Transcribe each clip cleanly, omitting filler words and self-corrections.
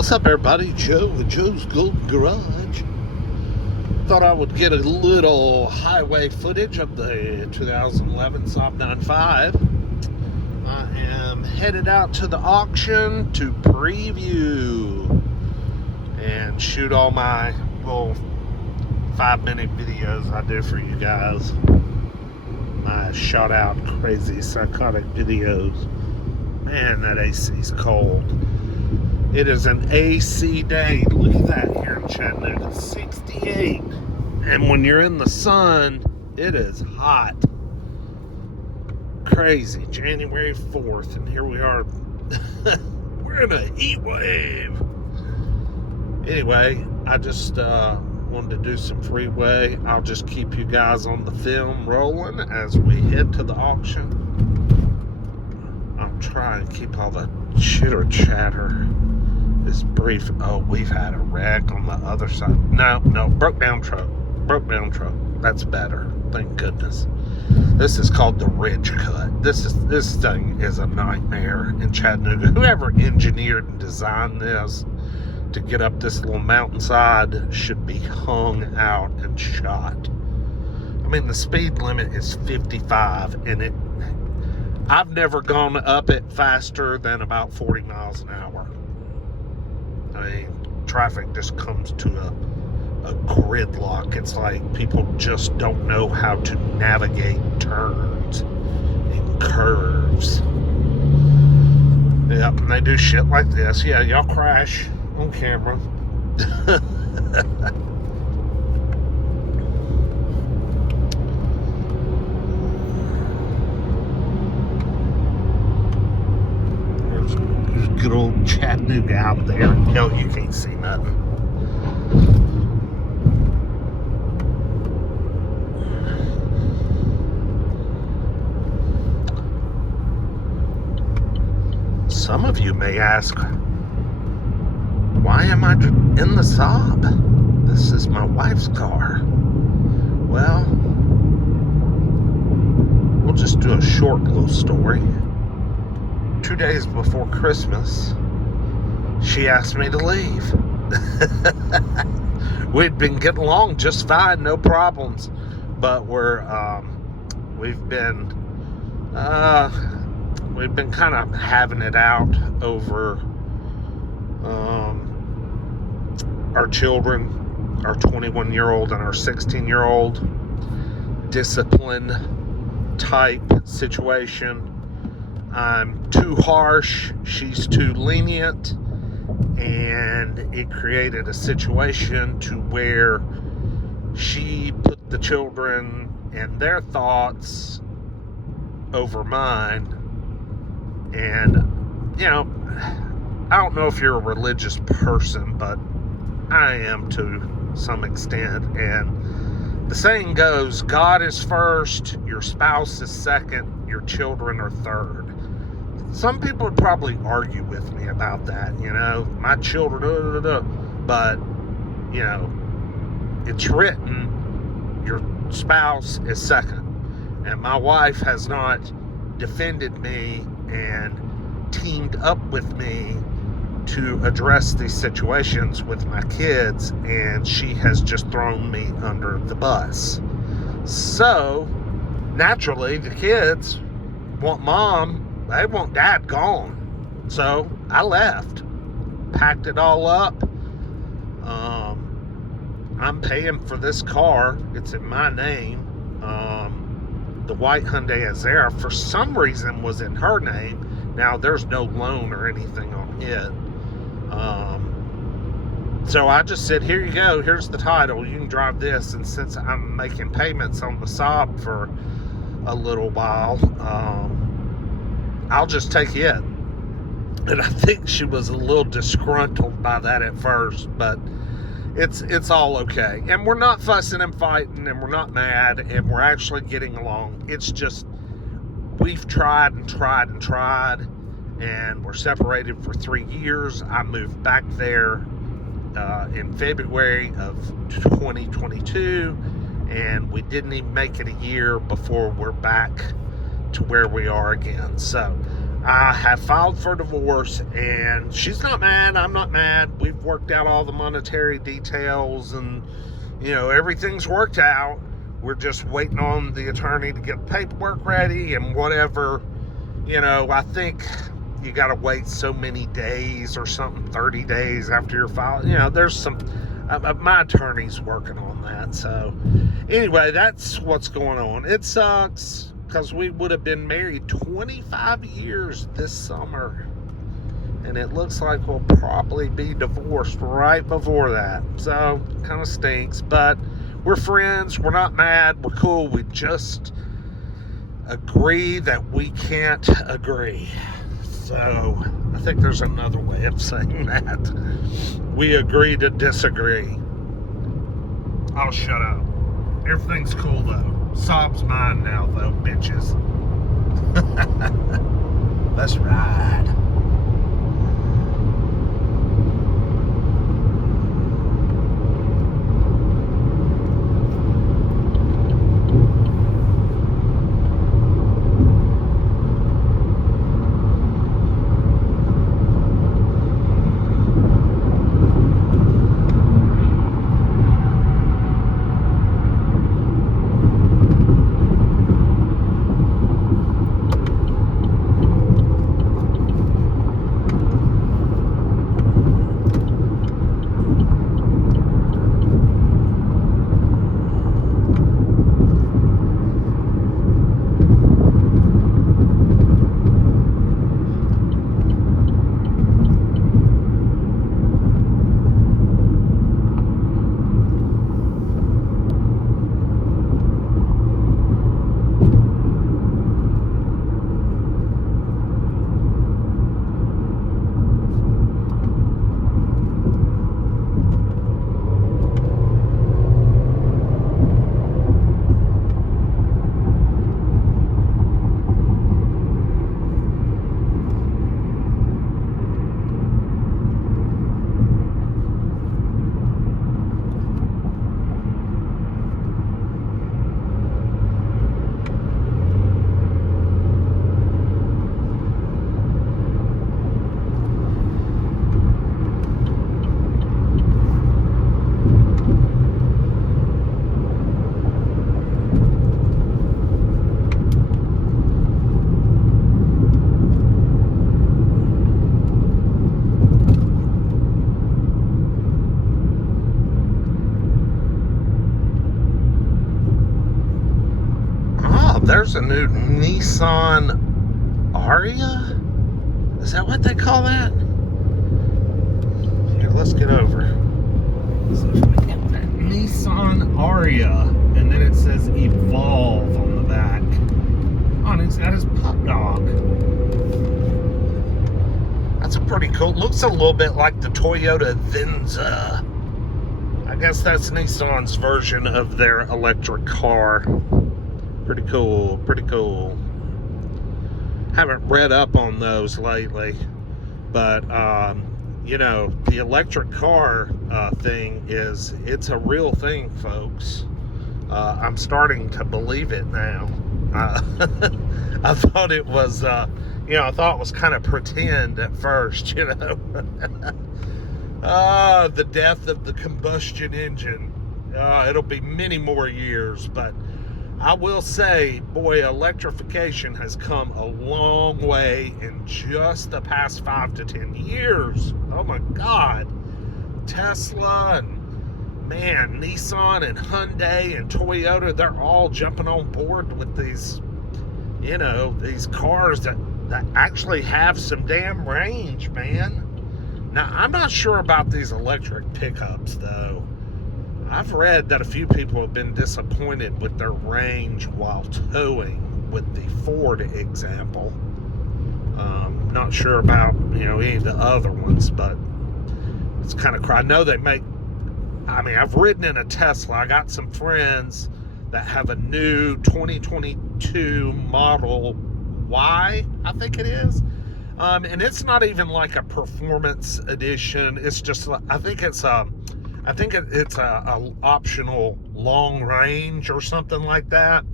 What's up, everybody? Joe with Joe's Golden Garage. Thought I would get a little highway footage of the 2011 Saab 95. I am headed out to the auction to preview and shoot all my little 5-minute videos I do for you guys. My shot out crazy psychotic videos. Man, that AC's cold. It is an AC day. Look at that here in Chattanooga, 68. And when you're in the sun, it is hot. Crazy. January 4th, and here we are. We're in a heat wave. Anyway, I just wanted to do some freeway. I'll just keep you guys on the film rolling as we head to the auction. I'll try and keep all the chitter chatter is brief. Oh, we've had a wreck on the other side. No, broke down truck. That's better, thank goodness. This is called the Ridge Cut. This thing is a nightmare in Chattanooga. Whoever engineered and designed this to get up this little mountainside should be hung out and shot. I mean, the speed limit is 55, and I've never gone up it faster than about 40 miles an hour. I mean, traffic just comes to a gridlock. It's like people just don't know how to navigate turns and curves. Yep, and they do shit like this. Yeah, y'all crash on camera. There's good old Chattanooga out there. Hell, you can't see nothing. Some of you may ask, why am I in the Saab? This is my wife's car. Well, we'll just do a short little story. 2 days before Christmas, she asked me to leave. We'd been getting along just fine, no problems, but we've been kind of having it out over our children, our 21-year-old and our 16-year-old, discipline type situation. I'm too harsh, she's too lenient, and it created a situation to where she put the children and their thoughts over mine. And, you know, I don't know if you're a religious person, but I am to some extent. And the saying goes, God is first, your spouse is second, your children are third. Some people would probably argue with me about that, you know, my children, but, you know, it's written, your spouse is second. And my wife has not defended me and teamed up with me to address these situations with my kids, and she has just thrown me under the bus. So naturally the kids want mom, they want dad gone. So I left, packed it all up. I'm paying for this car. It's in my name. The white Hyundai Azera for some reason was in her name. Now there's no loan or anything on it. So I just said, here you go, here's the title, you can drive this. And since I'm making payments on the Saab for a little while, I'll just take it. And I think she was a little disgruntled by that at first, but it's all okay. And we're not fussing and fighting, and we're not mad, and we're actually getting along. It's just, we've tried, and we're separated for 3 years. I moved back there in February of 2022, and we didn't even make it a year before we're back to where we are again. So I have filed for divorce, and she's not mad. I'm not mad. We've worked out all the monetary details, and everything's worked out. We're just waiting on the attorney to get the paperwork ready and whatever. I think you got to wait so many days or something, 30 days after your file. There's some, my attorney's working on that. So anyway, that's what's going on. It sucks because we would have been married 25 years this summer. And it looks like we'll probably be divorced right before that. So, kind of stinks. But we're friends. We're not mad. We're cool. We just agree that we can't agree. So, I think there's another way of saying that. We agree to disagree. I'll shut up. Everything's cool, though. Saab's mine now, though, bitches. Let's ride. There's a new Nissan Aria? Is that what they call that? Here, let's get over. See if we get that Nissan Aria. And then it says Evolve on the back. Oh, and he's got his pup dog. That's a pretty cool. Looks a little bit like the Toyota Venza. I guess that's Nissan's version of their electric car. Pretty cool, pretty cool. Haven't read up on those lately, but the electric car thing it's a real thing, folks. I'm starting to believe it now. I thought it was, I thought it was kind of pretend at first, the death of the combustion engine. It'll be many more years, but I will say, boy, electrification has come a long way in just the past 5 to 10 years. Oh my God. Tesla and, man, Nissan and Hyundai and Toyota, they're all jumping on board with these, these cars that actually have some damn range, man. Now, I'm not sure about these electric pickups, though. I've read that a few people have been disappointed with their range while towing with the Ford example. Not sure about, any of the other ones, but it's kind of I know they make, I've ridden in a Tesla. I got some friends that have a new 2022 Model Y, I think it is. And it's not even like a performance edition. It's just, I think it's a optional long range or something like that.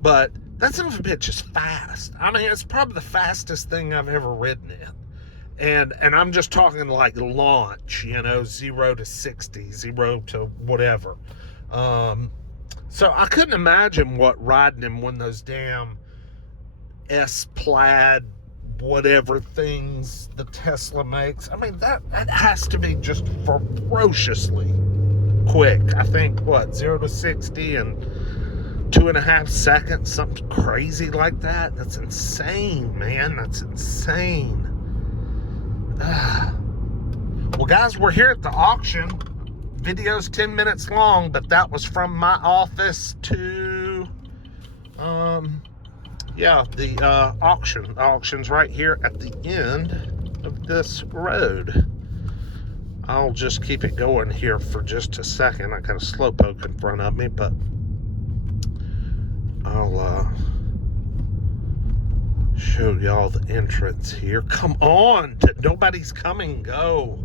But That son of a bitch is fast. I mean, it's probably the fastest thing I've ever ridden in. And I'm just talking like launch, 0 to 60, 0 to whatever. So I couldn't imagine what riding him when those damn S-Plaid whatever things the Tesla makes. I mean, that has to be just ferociously quick. I think, 0 to 60 in 2.5 seconds, something crazy like that. That's insane, man. That's insane. Well, guys, we're here at the auction. Video's 10 minutes long, but that was from my office to, the auction. The auction's right here at the end of this road. I'll just keep it going here for just a second. I got a slowpoke in front of me, but I'll show y'all the entrance here. Come on, nobody's coming. Go.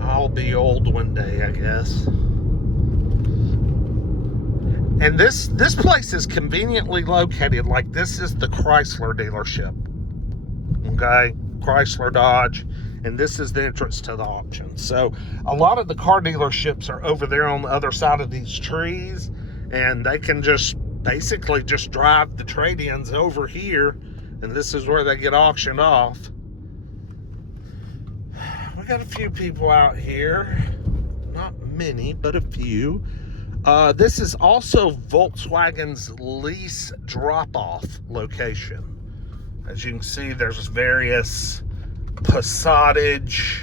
I'll be old one day, I guess. And this place is conveniently located. Like, this is the Chrysler dealership. Okay, Chrysler Dodge. And this is the entrance to the auction. So a lot of the car dealerships are over there on the other side of these trees, and they can just basically just drive the trade-ins over here, and this is where they get auctioned off. We got a few people out here. Not many, but a few. This is also Volkswagen's lease drop-off location. As you can see, there's various Passage,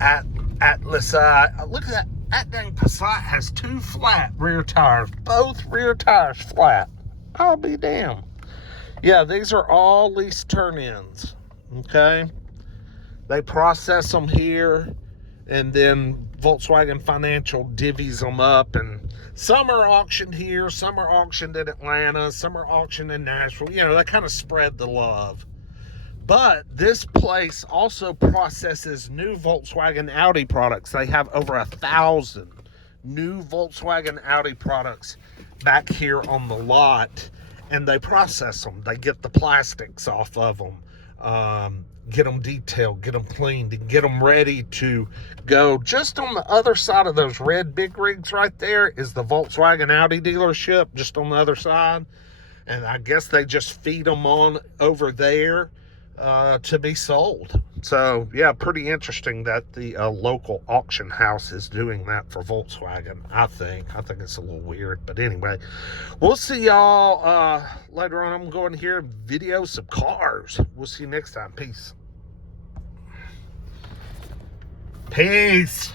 Atlas. Look at that. That dang Passat has 2 flat rear tires. Both rear tires flat. I'll be damned. Yeah, these are all lease turn-ins. Okay? They process them here, and then Volkswagen Financial divvies them up, and some are auctioned here, some are auctioned in Atlanta, some are auctioned in Nashville. They kind of spread the love. But this place also processes new Volkswagen Audi products. They have over 1,000 new Volkswagen Audi products back here on the lot, and they process them. They get the plastics off of them, get them detailed, get them cleaned, and get them ready to go. Just on the other side of those red big rigs right there is the Volkswagen Audi dealership, just on the other side. And I guess they just feed them on over there to be sold. So yeah, pretty interesting that the local auction house is doing that for Volkswagen. I think it's a little weird, but anyway, we'll see y'all later on. I'm going here and video some cars. We'll see you next time. Peace.